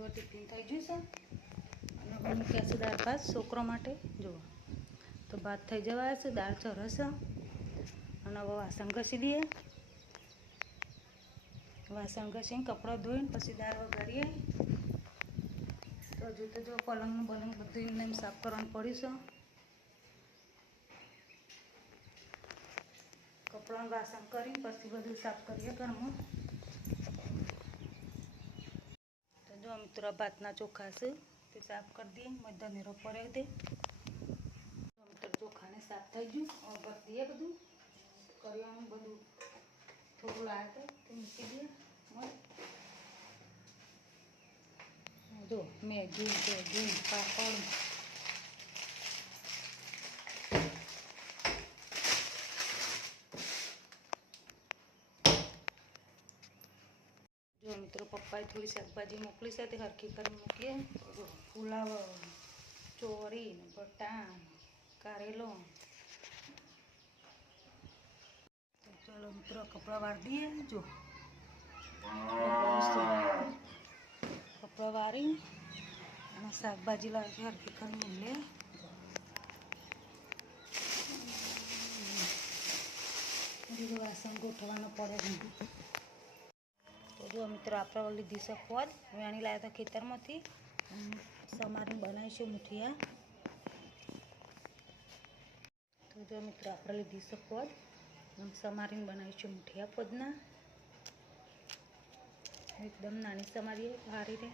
બધું ટિફિન થઈ ગયું છે અને હું મૂક્યા છે દાળ ભાત છોકરો માટે. જુઓ તો ભાત થઈ જવાય છે, દાળ ચરસ અને હવે વાસણ ઘસી દઈએ. વાસણ ઘસીને કપડાં ધોઈને પછી દાળ વઘારીએ. તો હજુ તો જો પલંગનું બલંગ બધું એમને એમ સાફ કરવાનું પડ્યું છે. કપડાં વાસણ કરીને પછી બધું સાફ કરીએ ઘરમાં. તો જો મિત્રો ભાતના ચોખા છે તે સાફ કરી દઈએ. ધનેરો પરાવી દે. મિત્રો ચોખાને સાફ થઈ ગયું. હવે ભરી દઈએ બધું કરિયાણું બધું થોડું લાવે તો તે મૂકી દઈએ. જો મેગી પાપડ જો મિત્રો પપ્પાએ થોડી શાકભાજી મોકલી છે તે હરખી કરી મૂકીએ. પુલાવ, ચોરી, બટાણ, કારેલો. ચલો મિત્રો કપડાં વાર દઈએ. જો કપડાં વારી અને શાકભાજી લાવી હરખી કરી મૂકીએ. બીજું વાસણ ગોઠવવાનો પડે. તો જો મિત્રો આપણે લીધી છે ખોદ. વેણી લાવ્યા હતા ખેતરમાંથી. સમારીને બનાવીશું મુઠિયા. તો જો મિત્રો આપણે લીધી છે ખોદ. સમારીને બનાવીશું મુઠિયા ખોદના. એકદમ નાની સમારીએ સારી રહે.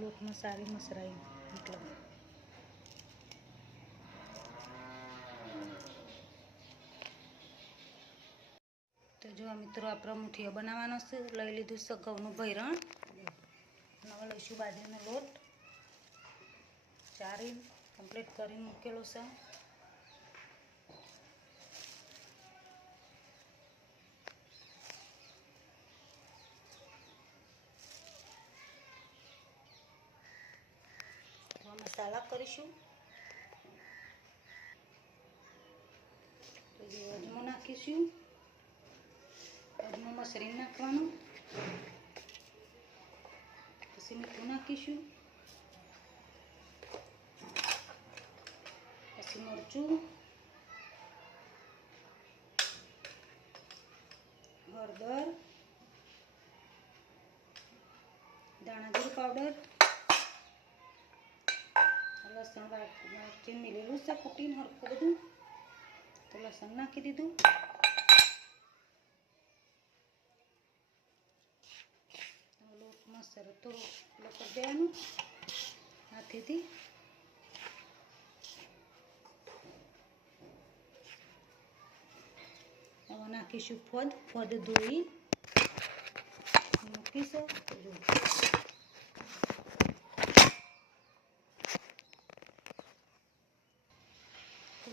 લોટમાં સારી મસરાઈ મતલબ. તો જો મિત્રો આપણે મુઠિયા બનાવવાનો છે. લઈ લીધું છે ઘઉંનું ભૈરણ. હવે લઈશું બાજરીનો લોટ. ચારી કમ્પ્લીટ કરીને મૂકેલો છે. મસાલા કરીશું. તો જે અજમો નાખીશું. અજમો મસળીને નાખવાનું. પછી મીઠું નાખીશું. પછી મરચું, હળદર, ધાણાજીરું પાવડર, લસણ વાટીને મિલેલું છે કૂટીને હરખું બધું. તો લસણ નાખી દીધું. લોટ મસ્ત થોડું કરી દેવાનું હાથેથી. હવે નાખીશું ફોદ ધોઈ મૂકીશું.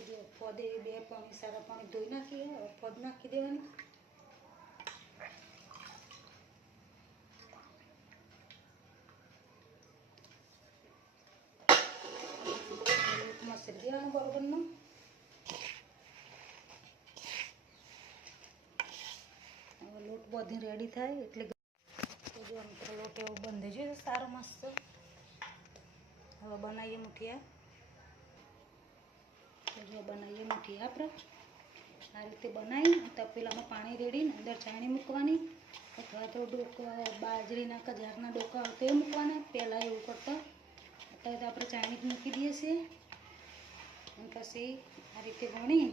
જો ફોદે 2 પાણી સારા પાણી ધોઈ નાખીએ. હવે ફોદ નાખી દેવાની. મસરી દેવાનું બરોબરનો. હવે લોટ બધી રેડી થાય એટલે તો જો મિત્રો લોટ એવો બંધ છે સારો મસ્ત. હવે બનાવીએ મુઠિયા. તો જો બનાવીએ મુઠિયા આપણે આ રીતે બનાવી તપેલામાં પાણી રેડીને અંદર ચાણી મૂકવાની અથવા તો બાજરીના કજારના ડોકા તે મૂકવાના. પહેલાં એવું કરતા, અત્યારે તો આપણે ચાણી જ મૂકી દઈએ છીએ. અને પછી આ રીતે વણી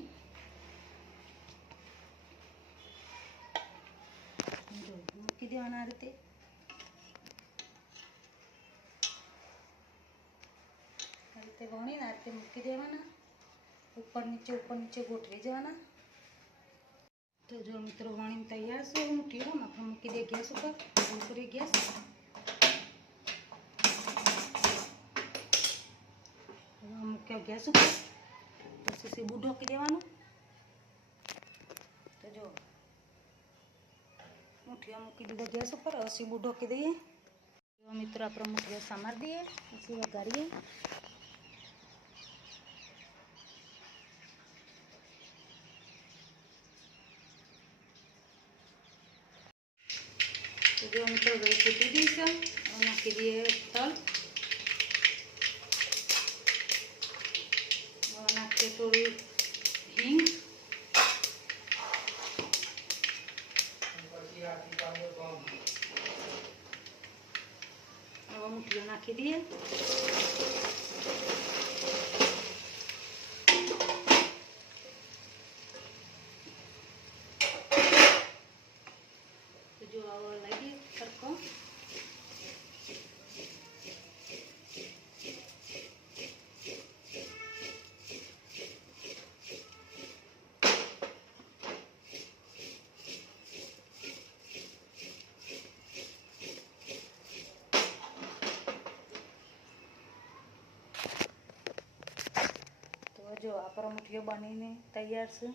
મૂકી દેવાના. આ રીતે વણીને આ રીતે મૂકી દેવાના. ઉપર નીચે ગોઠવી જવાના. તો જો મિત્રો વણીને તૈયાર છે મુઠિયા. આપણે મૂકી દઈએ ગેસ ઉપર. પૂરી ગેસ. મૂક્યો ગેસ ઉપર. પછી સીબું ઢોકી દેવાનું. તો જો મુઠિયા મૂકી દીધા ગેસ ઉપર. હવે સીબું ઢોકી દઈએ. મિત્રો આપણે મુઠિયા સમારી દઈએ. પછી વઘારીએ. તો જો મિત્રો દહીં ફૂટી ગઈ છે. નાખી દઈએ તલ. નાખીએ થોડી હિંગ. હવે મુઠીઓ નાખી દઈએ. જો આવો લાગીએ સરખો. તો જો આપણો મુઠીઓ બનીને તૈયાર છે.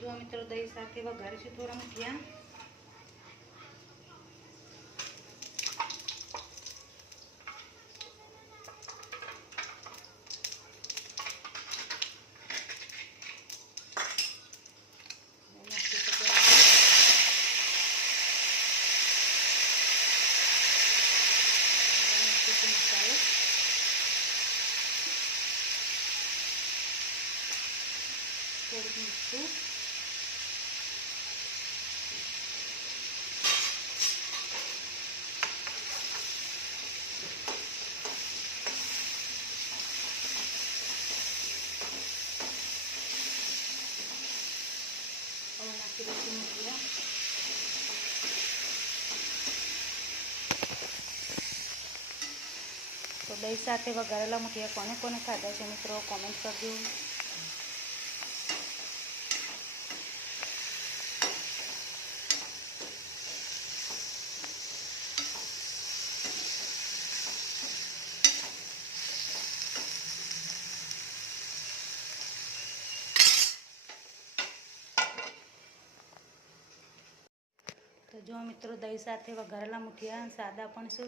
જો મિત્રો દહીં સાથે વઘારીશું થોડા મુઠિયા. મસાલો થોડુંક મીઠું. હવે નાખી દઈશું મુઠિયા. તો દહીં સાથે વઘારેલા મુઠિયા કોને કોને ખાધા છે મિત્રો કોમેન્ટ કરજો. તો જો મિત્રો દહીં સાથે વઘારેલા મુઠિયા સાદા પણ છે.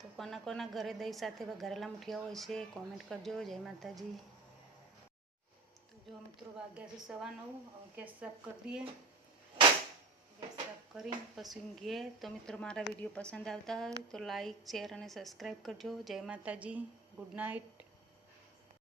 તો કોના ઘરે દહીં સાથે વઘારેલા મુઠિયા હોય છે કોમેન્ટ કરજો. જય માતાજી. તો જો મિત્રો વાગ્યા છે 9:15. ગેસ સાફ કરી દઈએ. ગેસ સાફ કરીને પછી ઊંઘીએ. તો મિત્રો મારા વિડીયો પસંદ આવતા હોય તો લાઈક શેર અને સબસ્ક્રાઈબ કરજો. જય માતાજી. Good night.